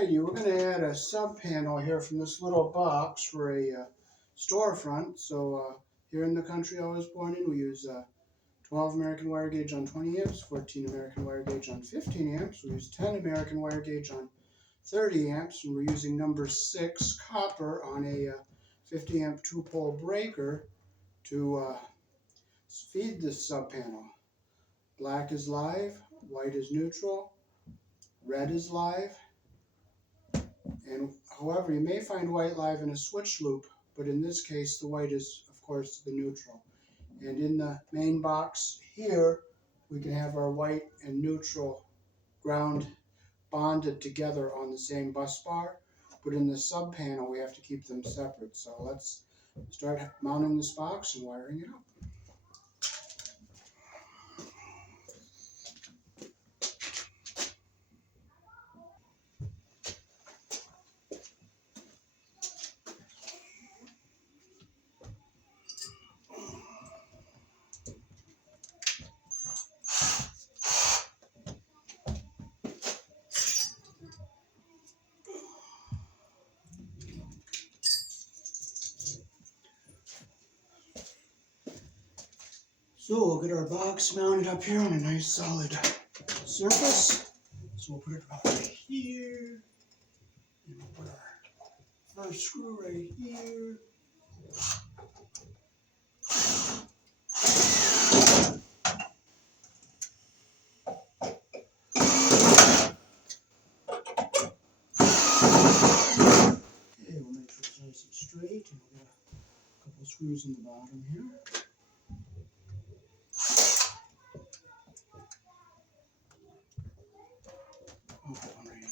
idea. We're going to add a sub panel here from this little box for a storefront. So here in the country I was born in, we use 12 American wire gauge on 20 amps, 14 American wire gauge on 15 amps. We use 10 American wire gauge on 30 amps, and we're using number 6 copper on a 50 amp 2-pole breaker to feed this sub panel. Black is live, white is neutral, red is live, and however you may find white live in a switch loop, but in this case the white is of course the neutral. And in the main box here we can have our white and neutral ground bonded together on the same bus bar, but in the sub panel we have to keep them separate. So let's start mounting this box and wiring it up. So we'll get our box mounted up here on a nice solid surface. So we'll put it about right here. And we'll put our first screw right here. Okay, we'll make sure it's nice and straight. And we'll get a couple screws in the bottom here. I'll put one right in here.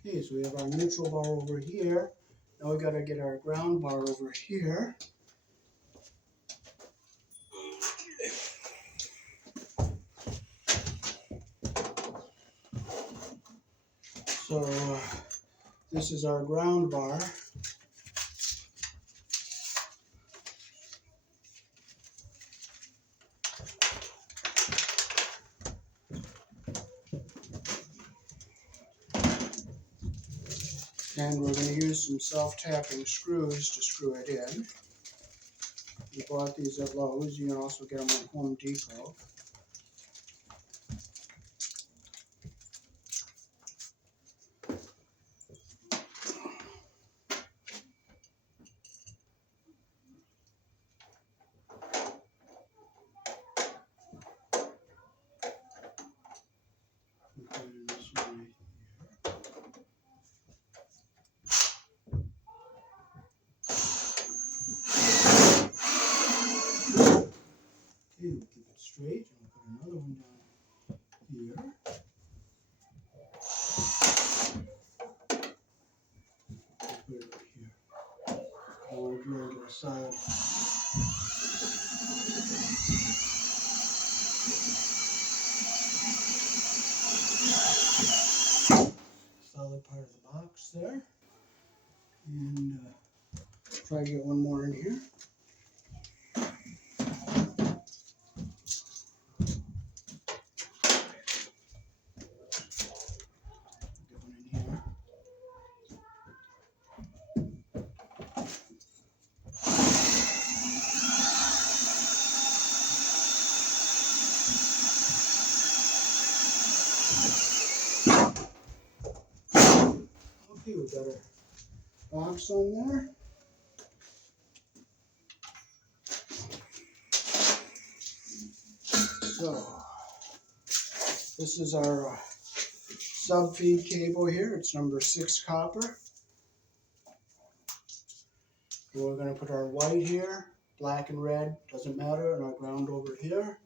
Okay, so we have our neutral bar over here. Now we got to get our ground bar over here. So this is our ground bar. And we're going to use some self-tapping screws to screw it in. We bought these at Lowe's. You can also get them at Home Depot. We'll keep it straight, and we'll put another one down here. Put it right here. And we'll drill to a solid. Solid part of the box there. And try to get one more in here. Okay, we've got our box on there. So, this is our sub-feed cable here. It's number 6 copper. And we're going to put our white here, black and red, doesn't matter, and our ground over here.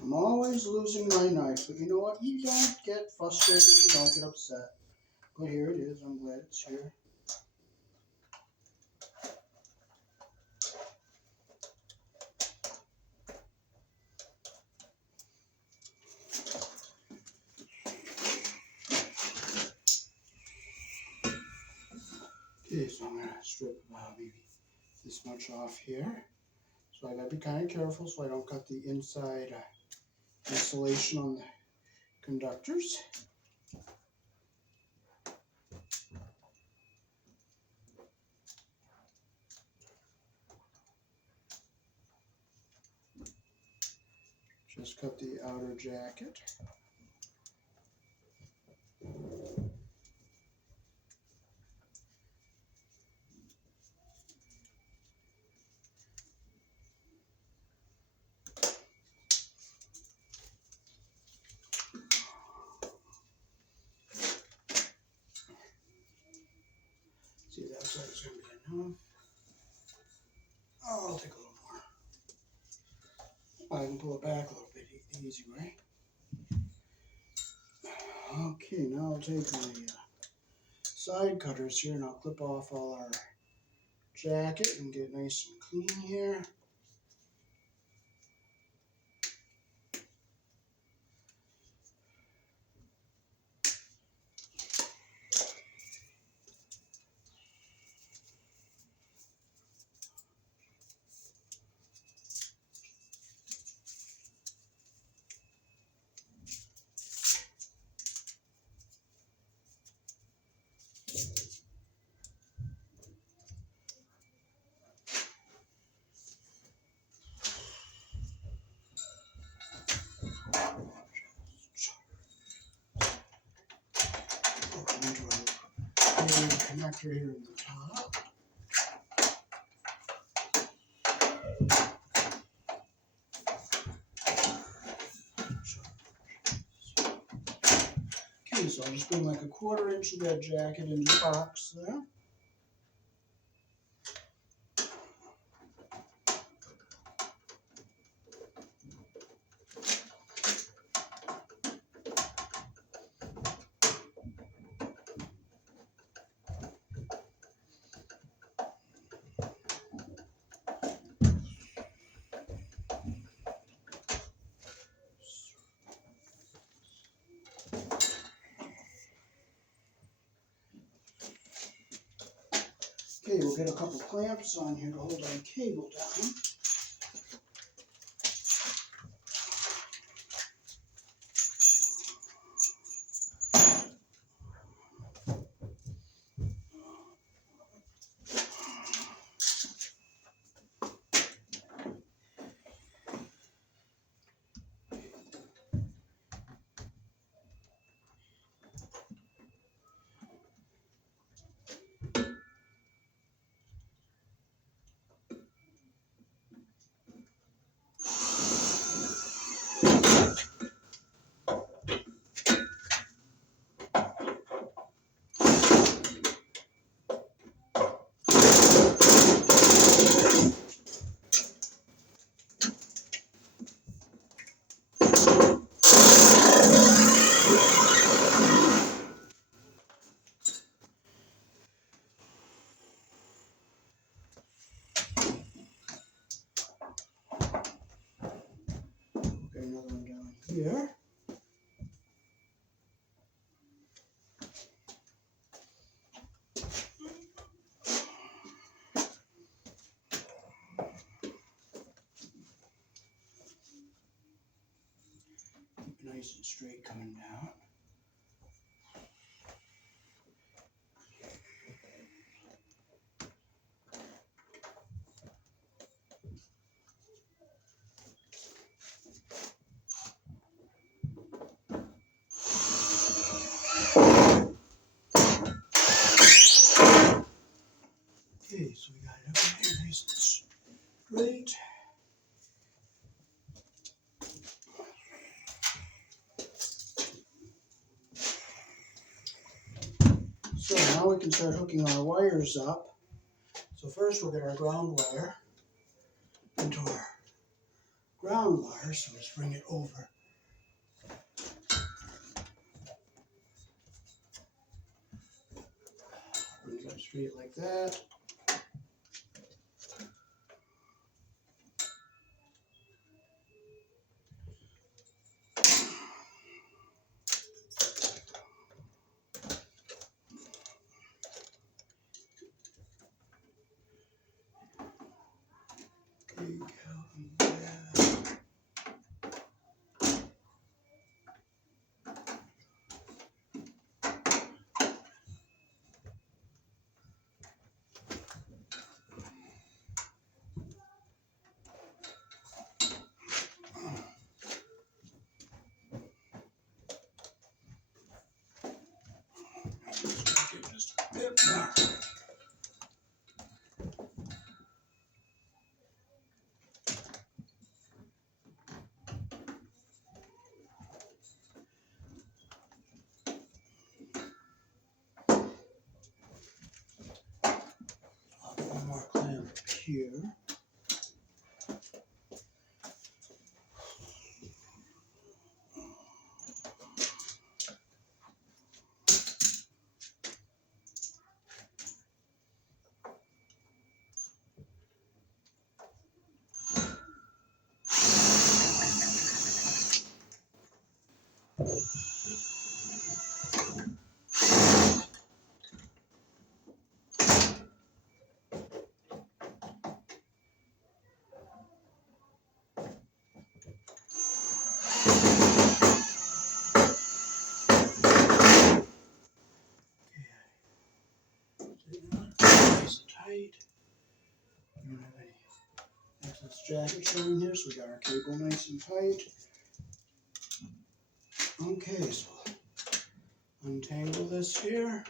I'm always losing my knife, but you know what? You don't get frustrated, you don't get upset. But here it is, I'm glad it's here. Okay, so I'm going to strip about maybe this much off here. So I got to be kind of careful so I don't cut the inside insulation on the conductors. Just cut the outer jacket. See, that side's going to be enough. Oh, I'll take a little more. I can pull it back a little bit the easy way. Okay, now I'll take my side cutters here and I'll clip off all our jacket and get nice and clean here. Into a connector here in the top. Okay, so I'll just bring like a 1/4 inch of that jacket into the box there. Okay, we'll get a couple clamps on here to hold our cable down. Okay, another one down here. Nice and straight coming down. Okay, so we got it up here nice and straight. So now we can start hooking our wires up. So first we'll get our ground wire into our ground wire. So let's bring it over. Bring it up straight like that. here. Nice and tight. We don't have any excess jacket showing here, so we got our cable nice and tight. Okay, so untangle this here.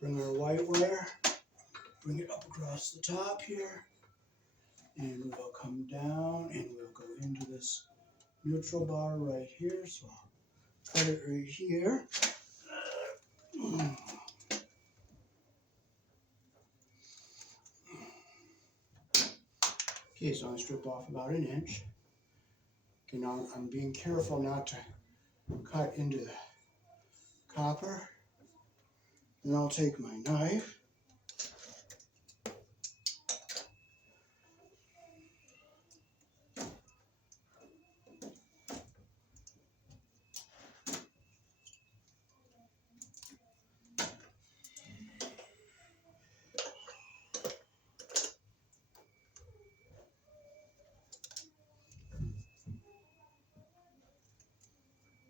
Bring our white wire. Bring it up across the top here. And we'll come down and we'll go into this neutral bar right here. So I'll cut it right here. Okay, so I'm going to strip off about an inch. Okay, now I'm being careful not to cut into the copper. Then I'll take my knife.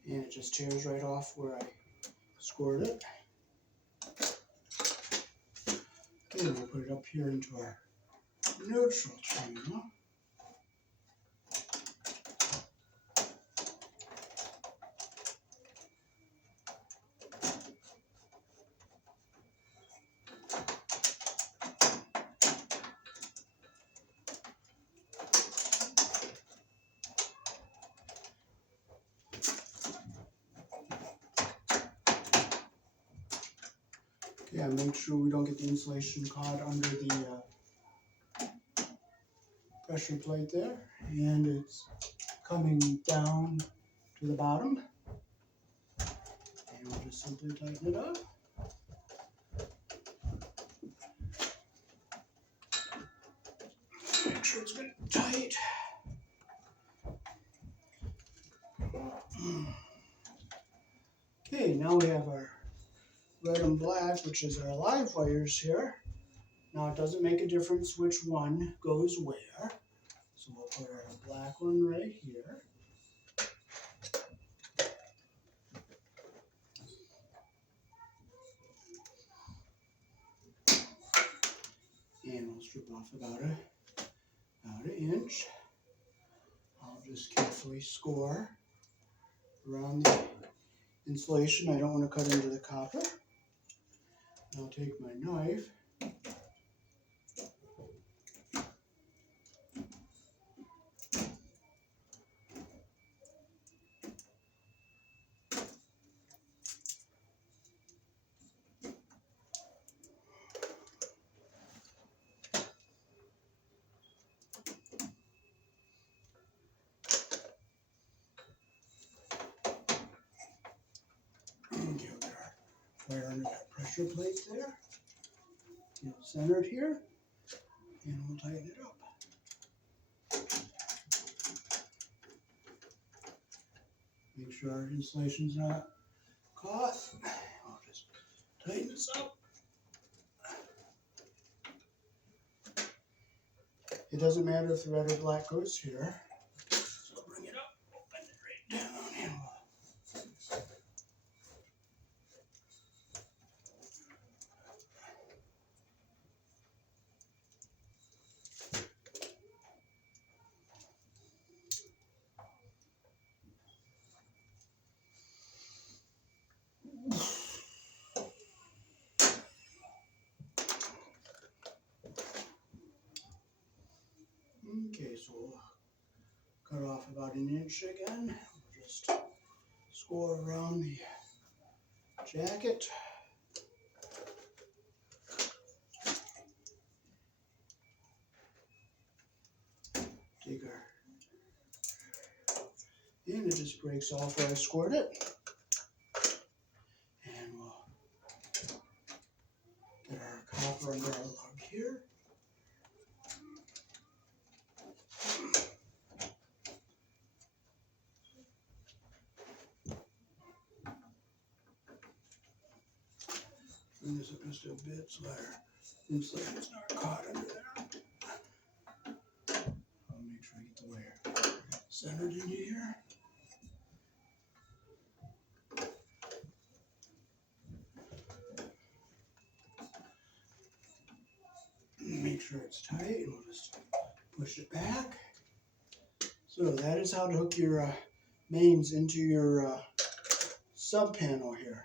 And it just tears right off where I scored it. Okay, we'll put it up here into our neutral channel. Yeah, make sure we don't get the insulation caught under the pressure plate there. And it's coming down to the bottom. And we'll just simply tighten it up. Make sure it's good and tight. Okay, now we have our red and black, which is our live wires here. Now it doesn't make a difference which one goes where. So we'll put our black one right here. And we'll strip off about an inch. I'll just carefully score around the insulation. I don't want to cut into the copper. I'll take my knife. And get our wire under that pressure plate there. Get it centered here. And we'll tighten it up. Make sure our insulation's not caught. I'll just tighten this up. It doesn't matter if the red or black goes here. So I'll bring it up, open it right down, and okay, so we'll cut off about an inch again. We'll just score around the jacket. it just breaks off where I scored it. And we'll get our copper under our lug here. Bring this up just a bit so our insulator is not caught under there. I'll make sure I get the wire centered in here. Make sure it's tight, and we'll just push it back. So that is how to hook your mains into your sub panel here.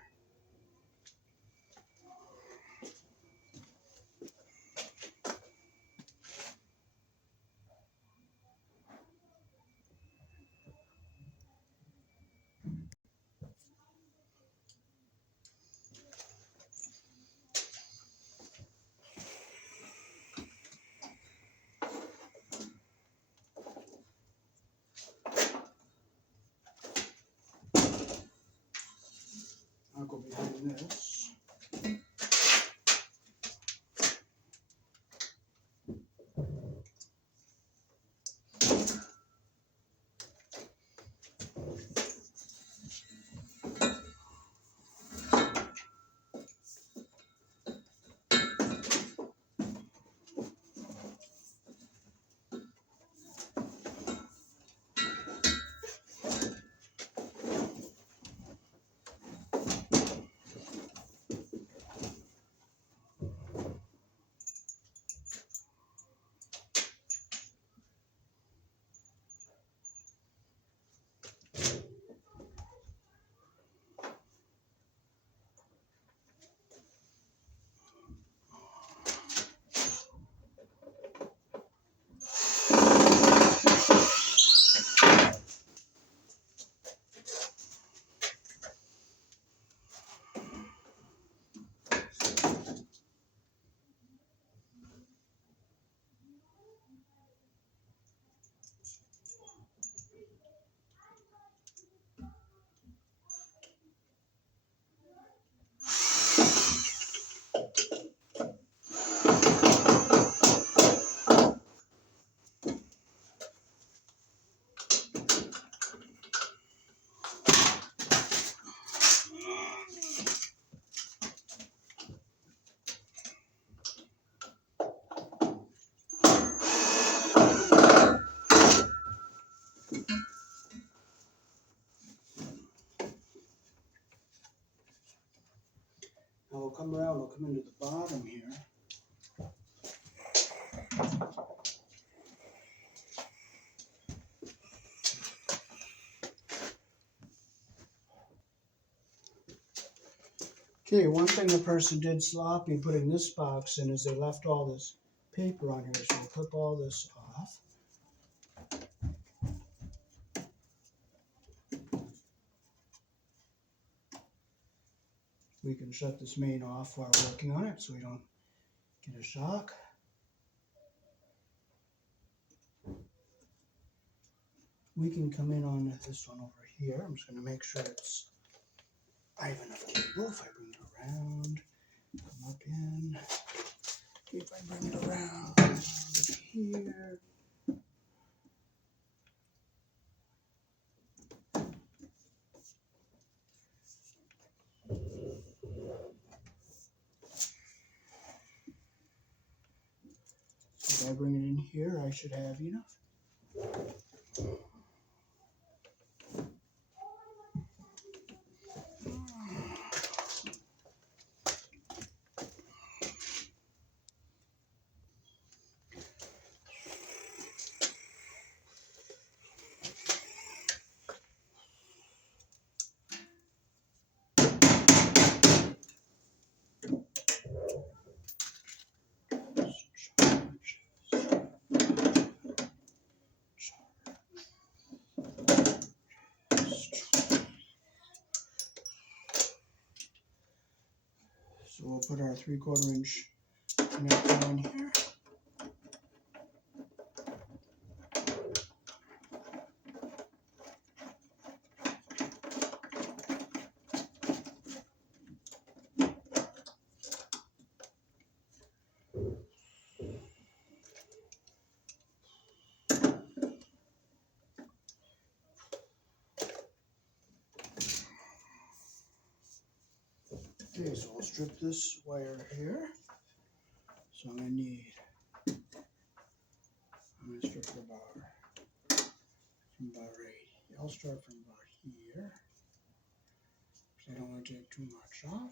I'll go behind this. Now we'll come around, we'll come into the bottom here. Okay, one thing the person did sloppy putting this box in is they left all this paper on here, so we'll clip all this off. We can shut this main off while we're working on it so we don't get a shock. We can come in on this one over here. I'm just going to make sure I have enough cable. If I bring it around, come up in. Okay, if I bring it around here. So if I bring it in here, I should have enough. So we'll put our 3/4 inch connector in here. Okay, so I'll strip this wire here. So I'm going to strip the bar from about right. I'll start from about here, because I don't want to take too much off.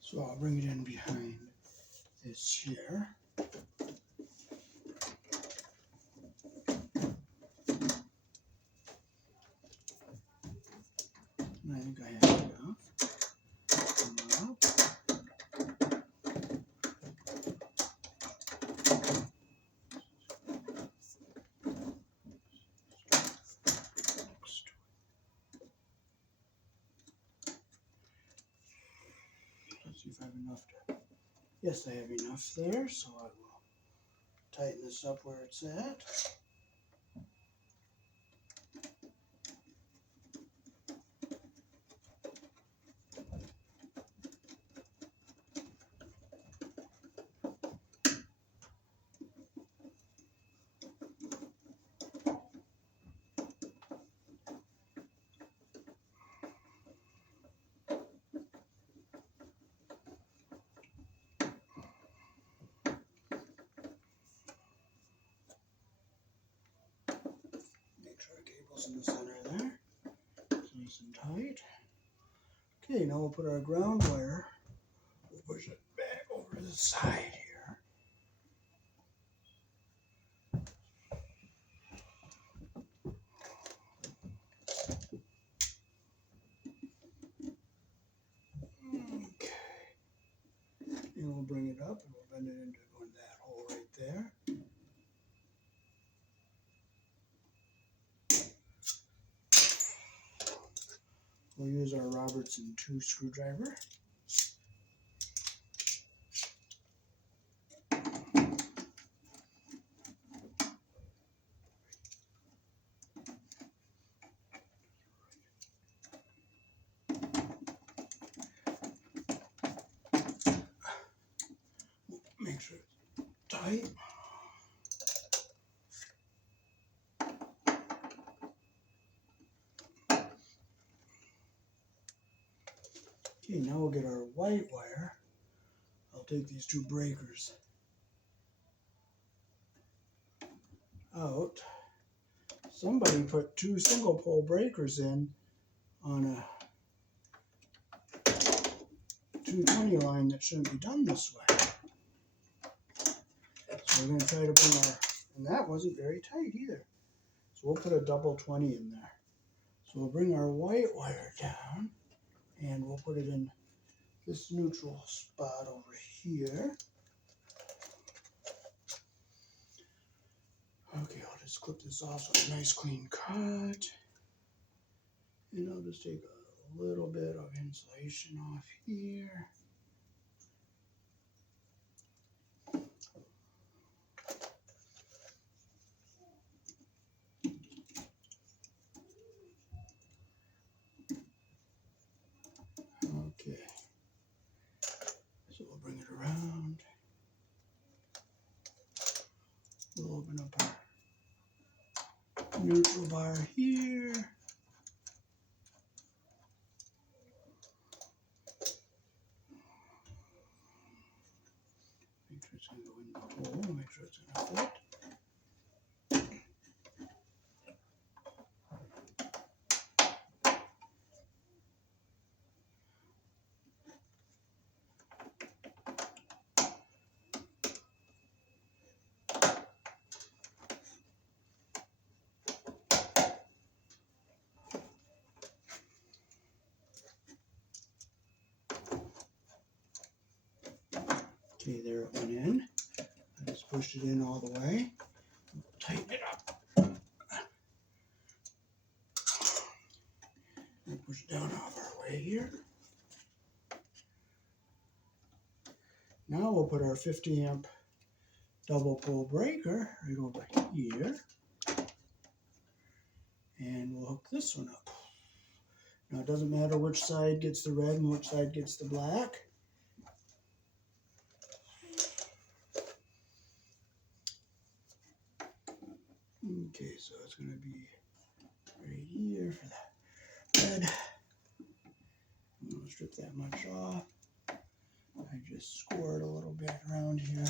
So I'll bring it in behind this here. And I think I have enough. Let's see if I have enough to. Yes, I have enough there, so I will tighten this up where it's at. Make sure the cable's in the center there. It's nice and tight. Okay, now we'll put our ground wire. We'll push it back over to the side here. Okay. And we'll bring it up and we'll bend it into going that hole right there. We'll use our Robertson 2 screwdriver. Make sure it's tight. Okay, now we'll get our white wire. I'll take these two breakers out. Somebody put 2 single pole breakers in on a 220 line that shouldn't be done this way. So we're going to try to bring our, and that wasn't very tight either. So we'll put a double 20 in there. So we'll bring our white wire down and we'll put it in this neutral spot over here. Okay, I'll just clip this off with a nice clean cut. And I'll just take a little bit of insulation off here. Okay. So we'll bring it around. We'll open up our neutral bar here. Make sure it's going to go in the hole. Make sure it's going to fit. Okay, there it went in. I just pushed it in all the way. Tighten it up. And push it down off our way here. Now we'll put our 50 amp double pole breaker right over here. And we'll hook this one up. Now it doesn't matter which side gets the red and which side gets the black. Okay, so it's going to be right here for that red. I'm going to strip that much off. I just scored a little bit around here.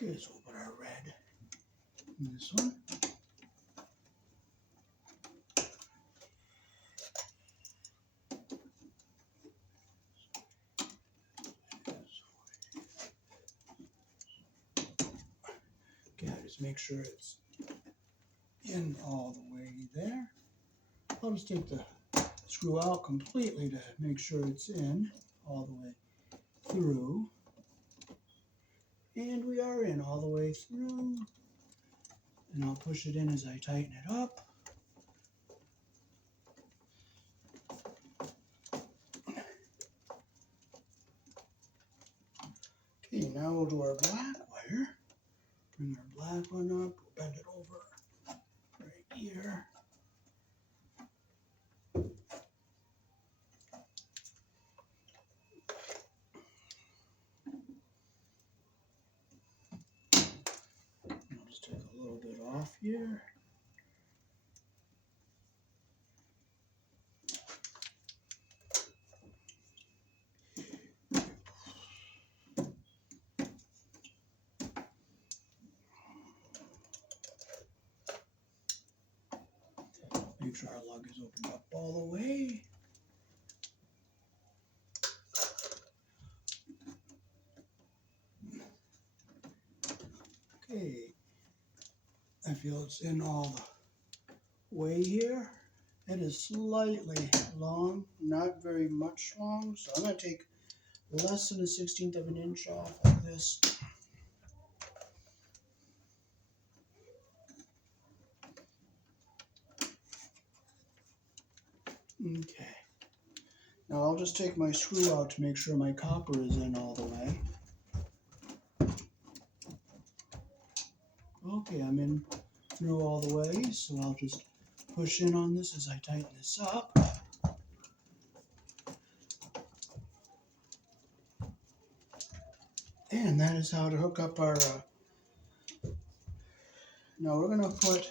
Okay, so we'll put our red in this one. Okay, I just make sure it's in all the way there. I'll just take the screw out completely to make sure it's in all the way through. And we are in all the way through. And I'll push it in as I tighten it up. Okay, now we'll do our black wire. Bring our black one up, we'll bend it over right here. I'll just take a little bit off here. Make sure our lug is opened up all the way. Okay, I feel it's in all the way here. It is slightly long, not very much long, so I'm going to take less than 1/16 of an inch off of this. Okay. Now I'll just take my screw out to make sure my copper is in all the way. Okay, I'm in through all the way, so I'll just push in on this as I tighten this up. And that is how to hook up our... Now we're going to put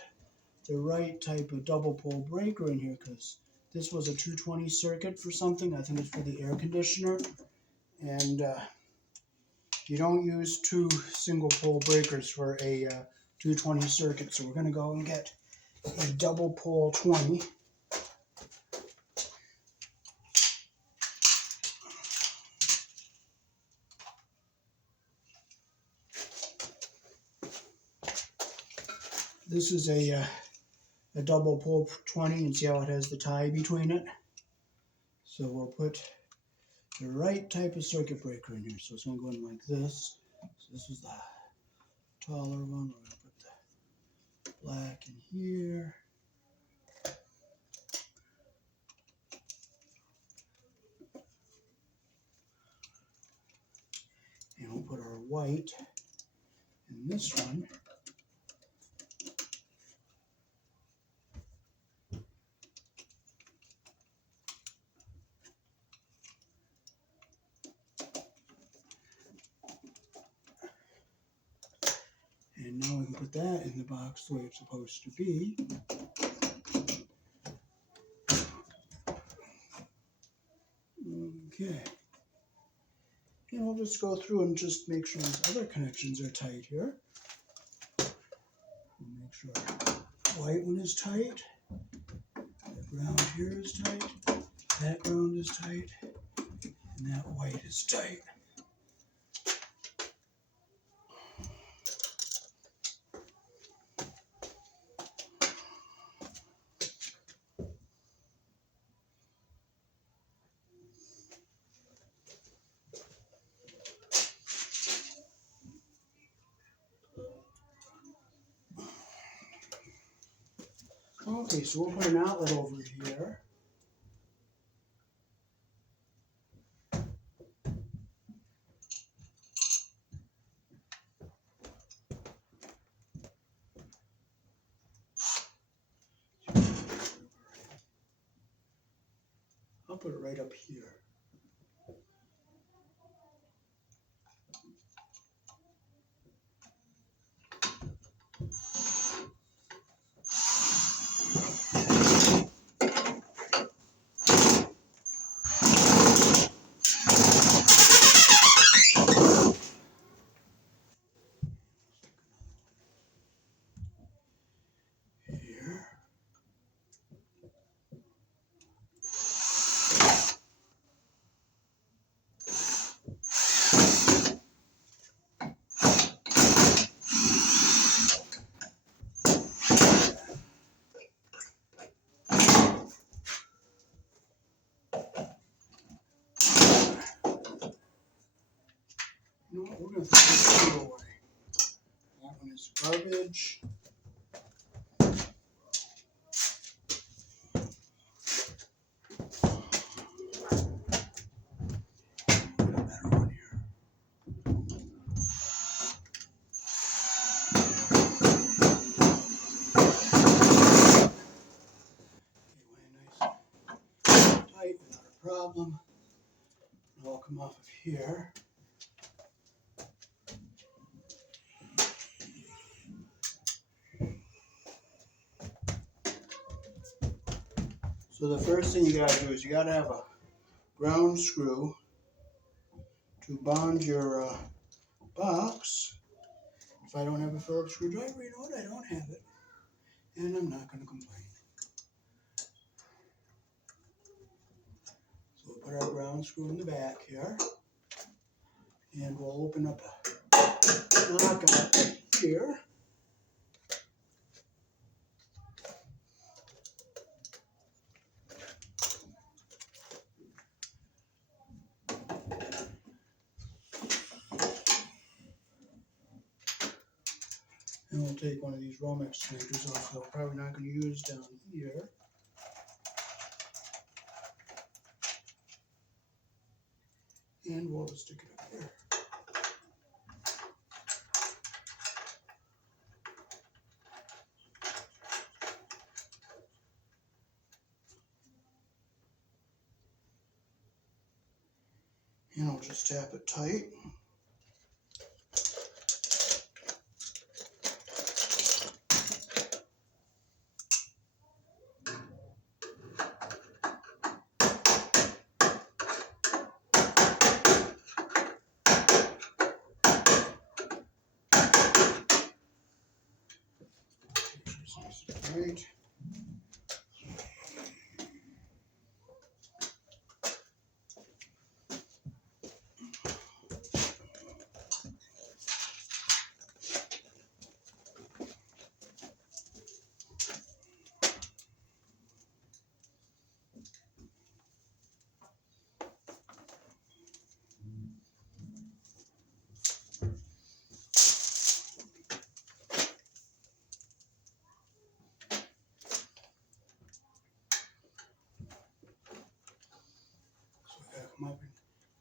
the right type of double pole breaker in here because this was a 220 circuit for something. I think it's for the air conditioner. And you don't use two single pole breakers for a 220 circuit. So we're going to go and get a double pole 20. This is a double pull 20, and see how it has the tie between it? So we'll put the right type of circuit breaker in here. So it's going to go in like this. So this is the taller one. We're going to put the black in here. And we'll put our white in this one. And now we can put that in the box the way it's supposed to be. Okay. And we'll just go through and just make sure these other connections are tight here. We'll make sure our white one is tight. The ground here is tight. That ground is tight. And that white is tight. Okay, so we'll put an outlet over here. I'll put it right up here. Here. You know what, we're going to throw this screw away. That one is garbage. Get a better one here. Okay, nice and tight without a problem. It'll all come off of here. So the first thing you gotta do is you gotta have a ground screw to bond your box. If I don't have a Phillips screwdriver, you know what? I don't have it. And I'm not gonna complain. So we'll put our ground screw in the back here. And we'll open up a knock out here. And we'll take one of these Romex connectors off that we're probably not going to use down here. And we'll just stick it up here. And I'll just tap it tight. Right.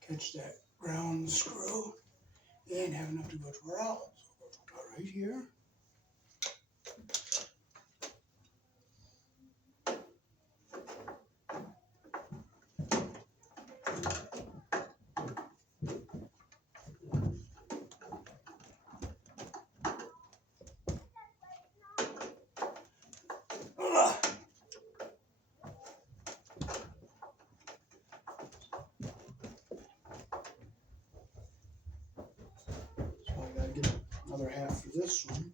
catch that ground screw and have enough to go to our L. So we'll go about right here. So I gotta get another half for this one.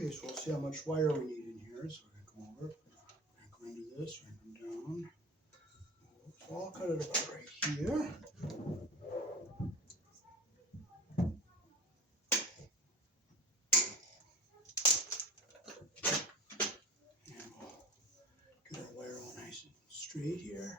Okay, so we'll see how much wire we need in here. So we're going to come over, go into this, bring them down. So I'll cut it about right here. And we'll get our wire all nice and straight here.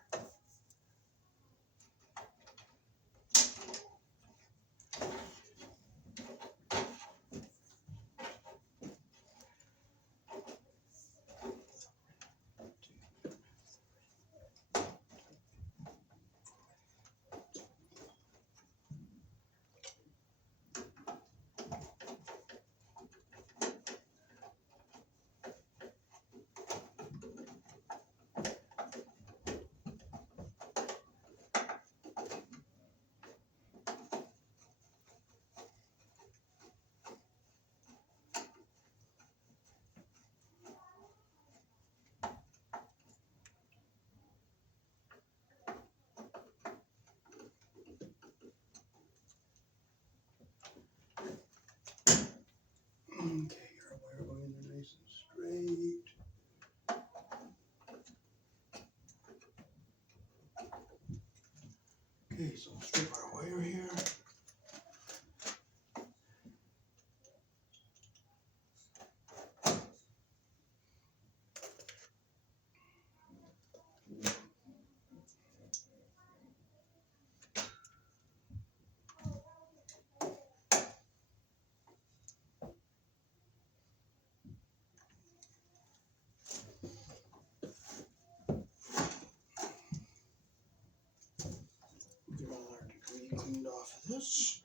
Okay, your wire going in there nice and straight. Okay, so we'll strip our wire here. Get all our debris cleaned off of this.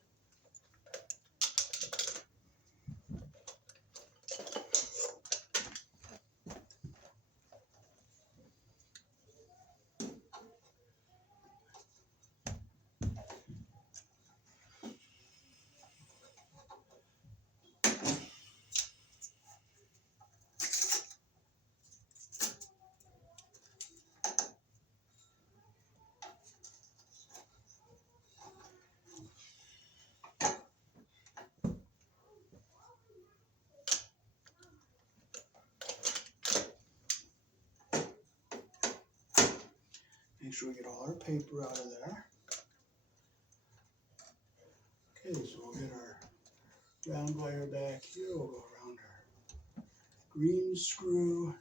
Make sure we get all our paper out of there. Okay, so we'll get our ground wire back here. We'll go around our green screw.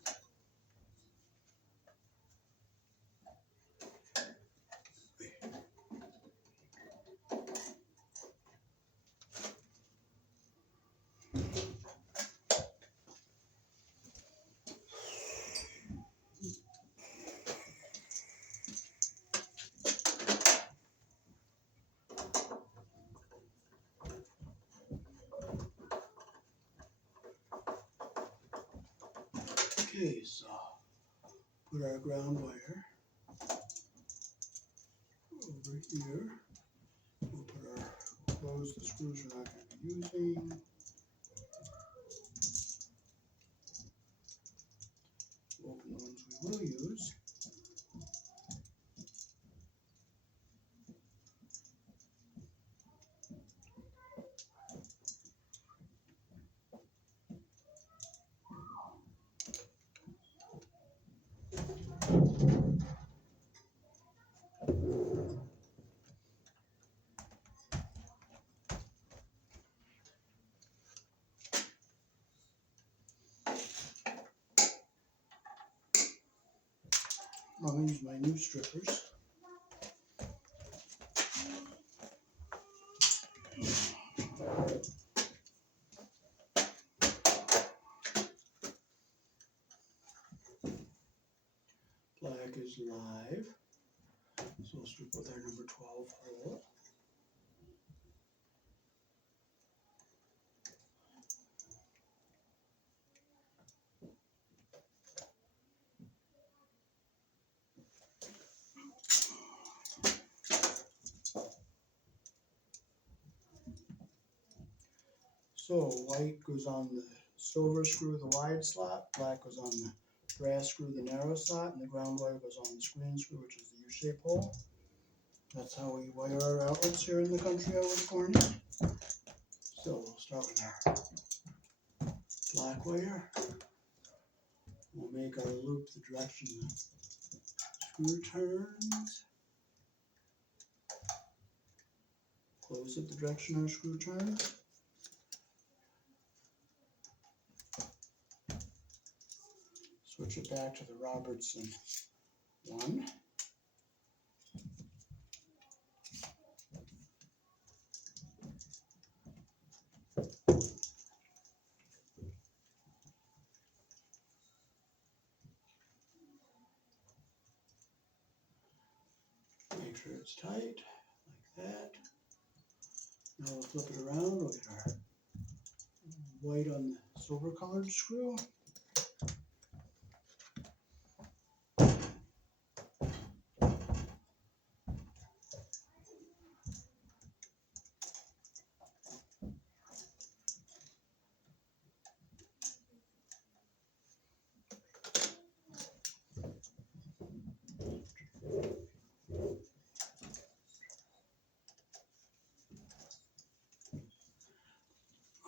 Okay, so put our ground wire over here. We'll close the screws we're not going to be using. Open the ones we will use. I'll use my new strippers. Black is live, so we'll strip with our number 12 hole. So white goes on the silver screw, the wide slot, black goes on the brass screw, the narrow slot, and the ground wire goes on the screen screw, which is the U-shaped hole. That's how we wire our outlets here in the country I was born in. So we'll start with our black wire. We'll make our loop the direction the screw turns. Close it the direction our screw turns. Switch it back to the Robertson 1. Make sure it's tight, like that. Now we'll flip it around, we'll get our white on the silver colored screw.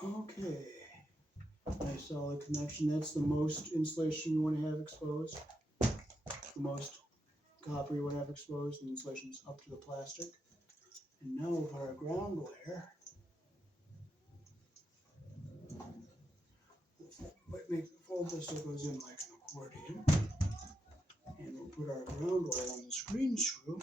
Okay, nice solid connection. That's the most insulation you want to have exposed. The most copper you want to have exposed, the insulation is up to the plastic. And now with our ground wire, fold this so it goes in like an accordion. And we'll put our ground wire on the screen screw.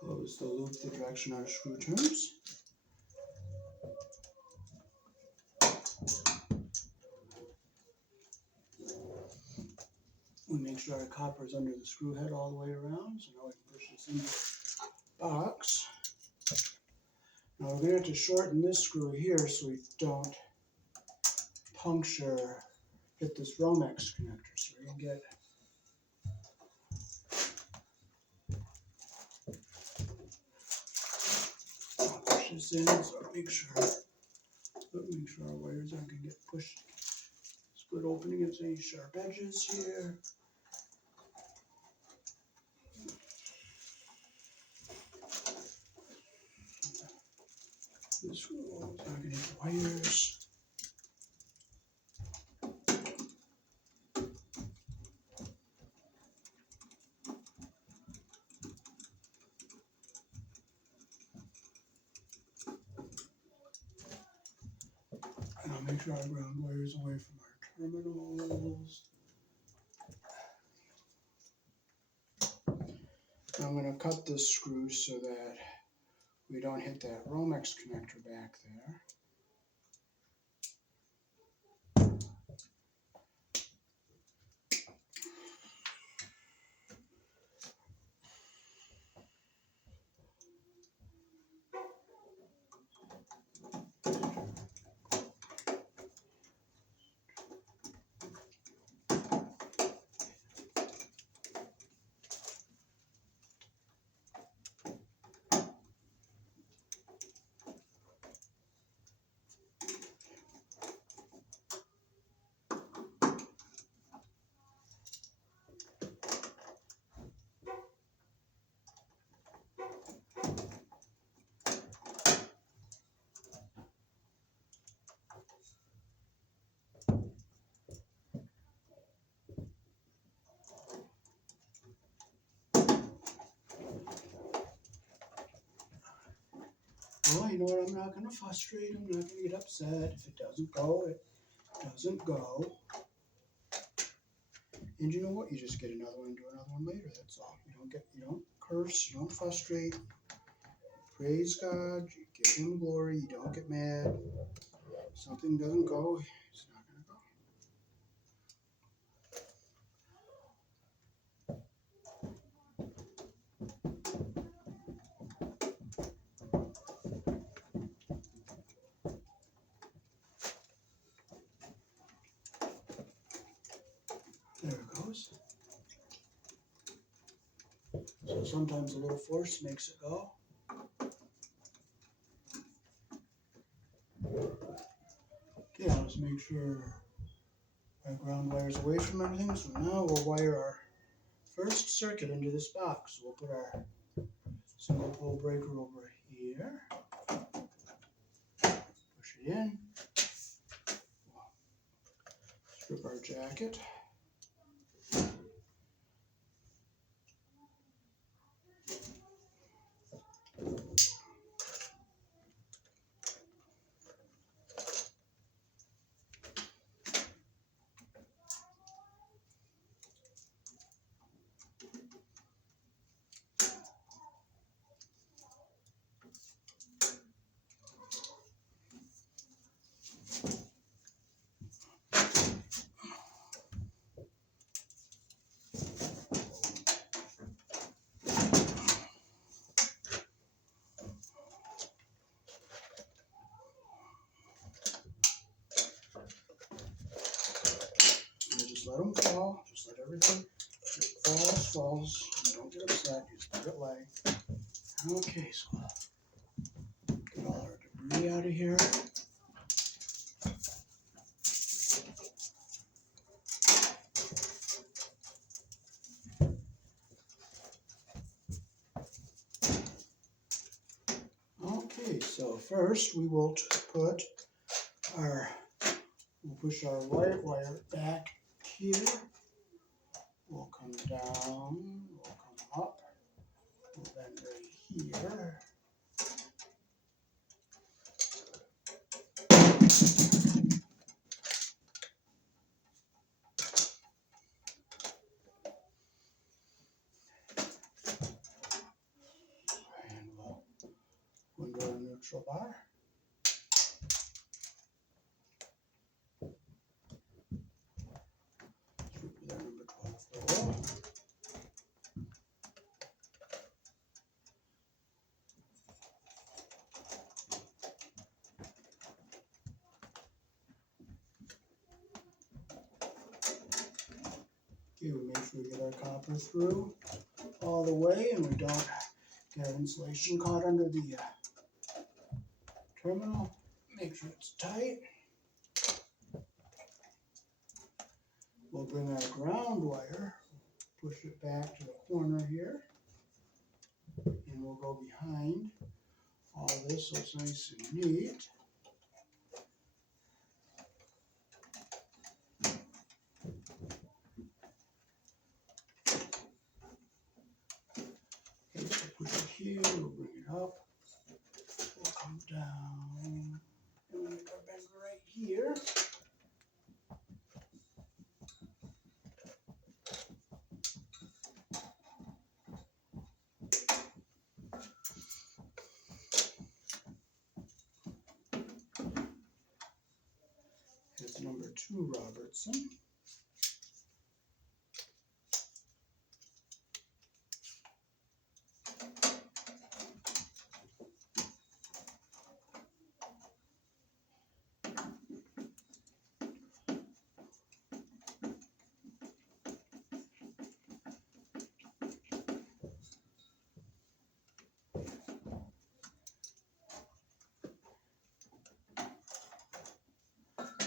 Close the loop the direction our screw turns. We make sure our copper is under the screw head all the way around, so now we can push this into the box. Now we're going to have to shorten this screw here so we don't hit this Romex connector. So we're going to get push this in, so make sure our wires aren't going to get pushed. Split opening against any sharp edges here. This screw is not going to hit the wires. Make sure our ground wire is away from our terminals. I'm going to cut this screw so that we don't hit that Romex connector back there. Well, you know what? I'm not going to frustrate. I'm not going to get upset. If it doesn't go, it doesn't go. And you know what? You just get another one and do another one later. That's all. You don't curse. You don't frustrate. Praise God. You give Him glory. You don't get mad. If something doesn't go, it's not going to go. There it goes. So sometimes a little force makes it go. Okay, let's make sure our ground wire is away from everything. So now we'll wire our first circuit into this box. We'll put our single pole breaker over here. Push it in. Strip our jacket. Just let them fall. Just let everything falls. Don't get upset. Just let it lay. Okay, so get all our debris out of here. Okay, so first we will push our white wire back here. We'll come down, we'll come up, we'll bend right here. And we'll go into our neutral bar. Shoot with our number 12 roll. Okay, we make sure we get our copper through all the way and we don't get insulation caught under the terminal. Make sure it's tight. We'll bring our ground wire, push it back to the corner here, and we'll go behind all this so it's nice and neat. Okay, so push it here, we'll bring it up, we'll come down, and we'll make our bend right here. to Robertson.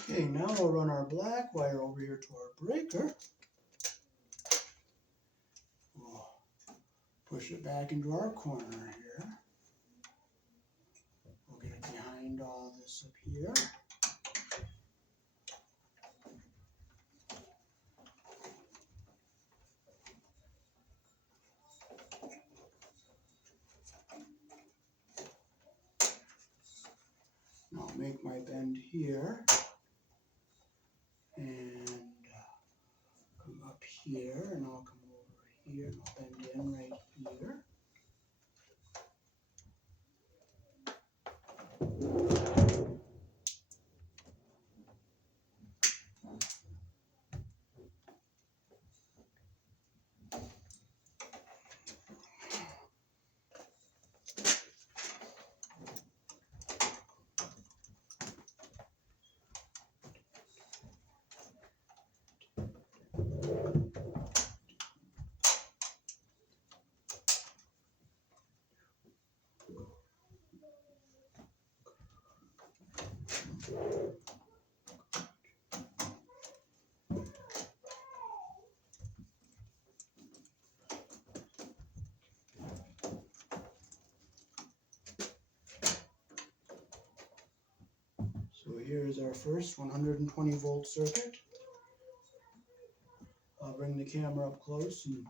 Okay, now we'll run our black wire over here to our breaker. We'll push it back into our corner here. We'll get it behind all this up here. Now I'll make my bend here. And come up here, and I'll come over here, and I'll bend in right here. So here is our first 120 volt circuit. I'll bring the camera up close and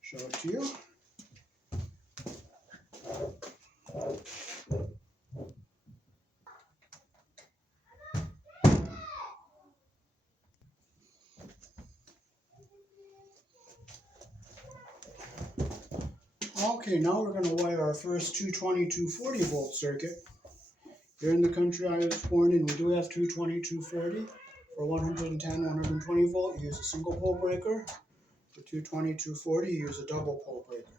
show it to you. Okay, now we're going to wire our first 220, 240 volt circuit. Here in the country I was born in, we do have 220, 240. For 110, 120 volt, you use a single pole breaker. For 220, 240, you use a double pole breaker.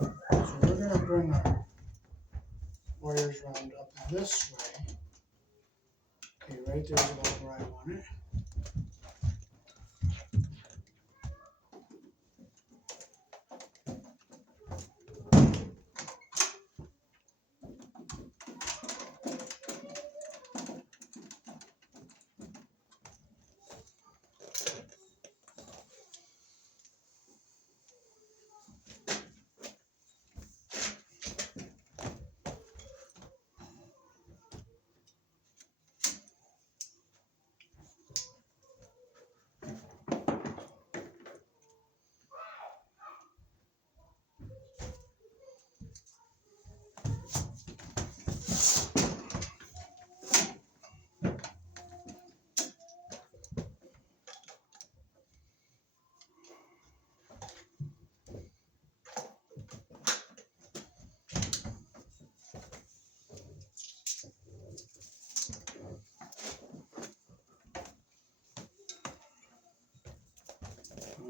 So we're going to bring our wires round up this way. Okay, right there's about where I want it.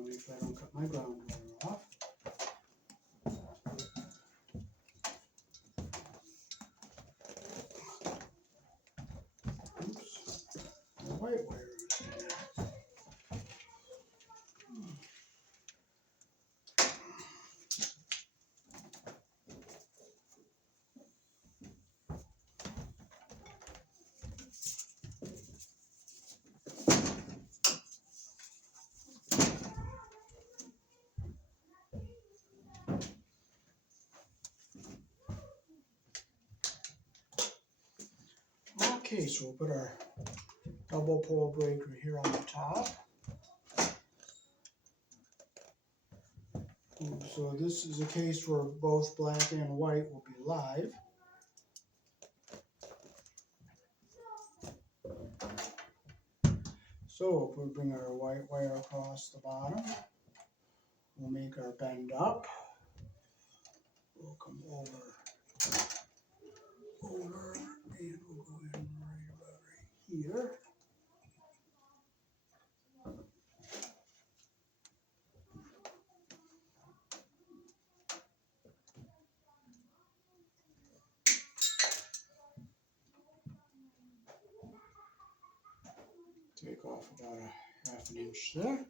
Make sure I don't cut my ground wire off. Oops. Okay, so we'll put our double pole breaker here on the top. So this is a case where both black and white will be live. So we'll bring our white wire across the bottom. We'll make our bend up. We'll come over, and we'll go in right about right here. Take off about a half an inch there.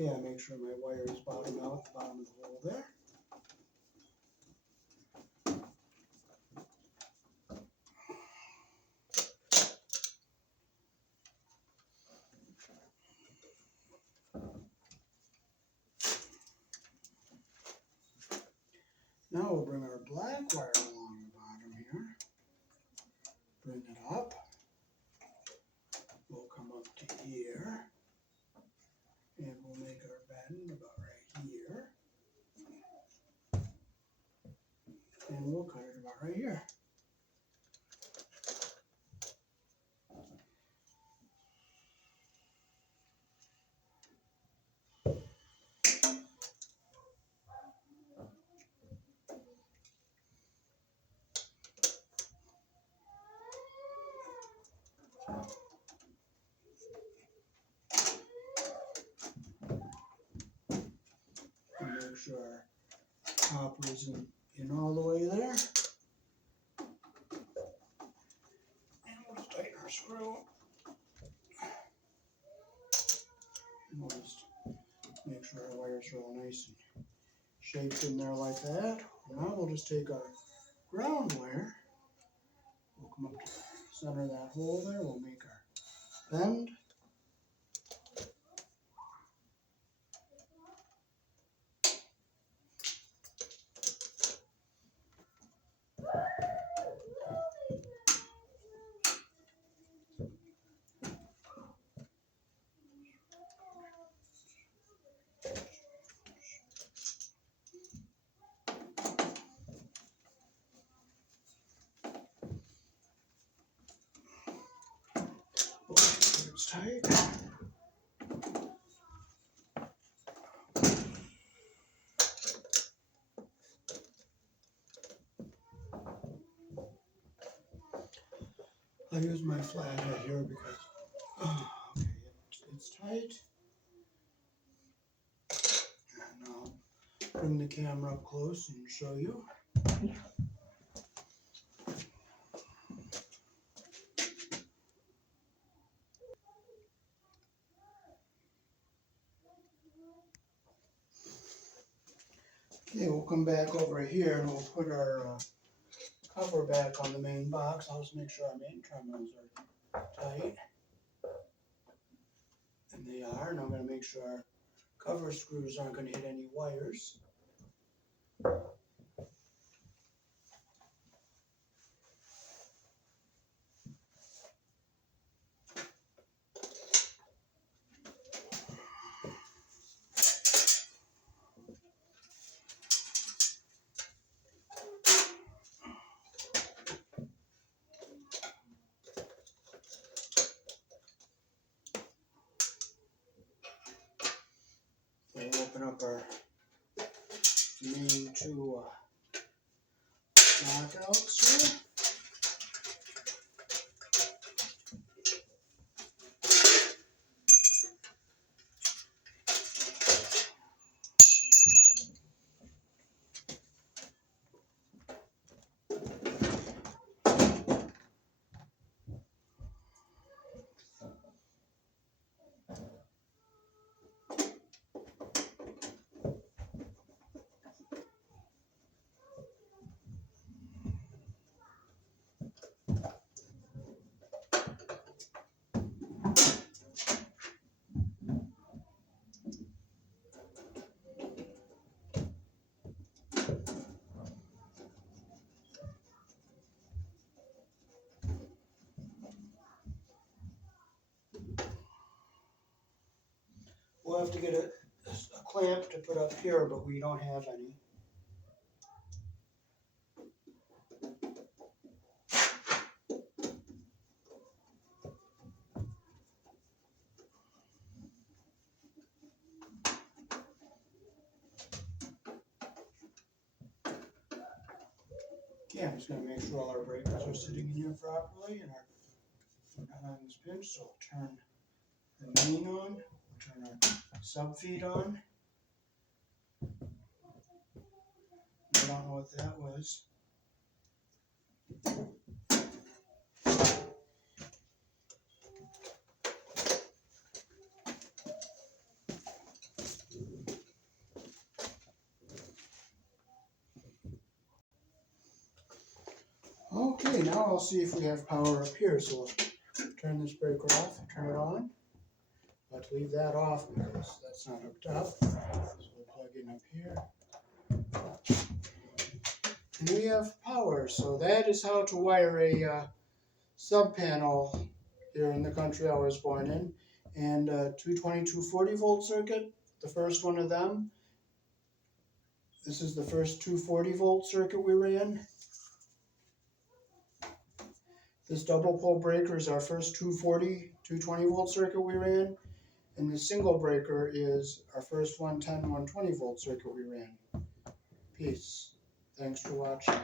Okay, I make sure my wire is bottom out at the bottom of the hole there. Now we'll bring our black wire along the bottom here. Bring it up. We'll come up to here. And we'll make our bend about right here. And we'll cut it about right here. And make sure our copper isn't in all the way there. And we'll just tighten our screw. And we'll just make sure our wires are all nice and shaped in there like that. Now we'll just take our ground wire. We'll come up to the center of that hole there. We'll make our bend. It's tight. I use my flathead here because okay, it's tight. And I'll bring the camera up close and show you. Okay, we'll come back over here and we'll put our cover back on the main box. I'll just make sure our main terminals are tight. And they are, and I'm going to make sure our cover screws aren't going to hit any wires. We'll open up our main two knockouts here. love to get a clamp to put up here, but we don't have any. Okay, I'm just going to make sure all our breakers are sitting in here properly and we're not on this pinch. So we'll turn the main on, we'll turn our sub feed on. I don't know what that was. Okay, now I'll see if we have power up here. So we'll turn this breaker off, turn it on. Let's leave that off because that's not hooked up. So we'll plug in up here. And we have power. So that is how to wire a sub panel here in the country I was born in. And 222 40-volt circuit, the first one of them. This is the first 240-volt circuit we ran. This double pole breaker is our first 220-volt circuit we ran. And the single breaker is our first 120-volt circuit we ran. Peace. Thanks for watching.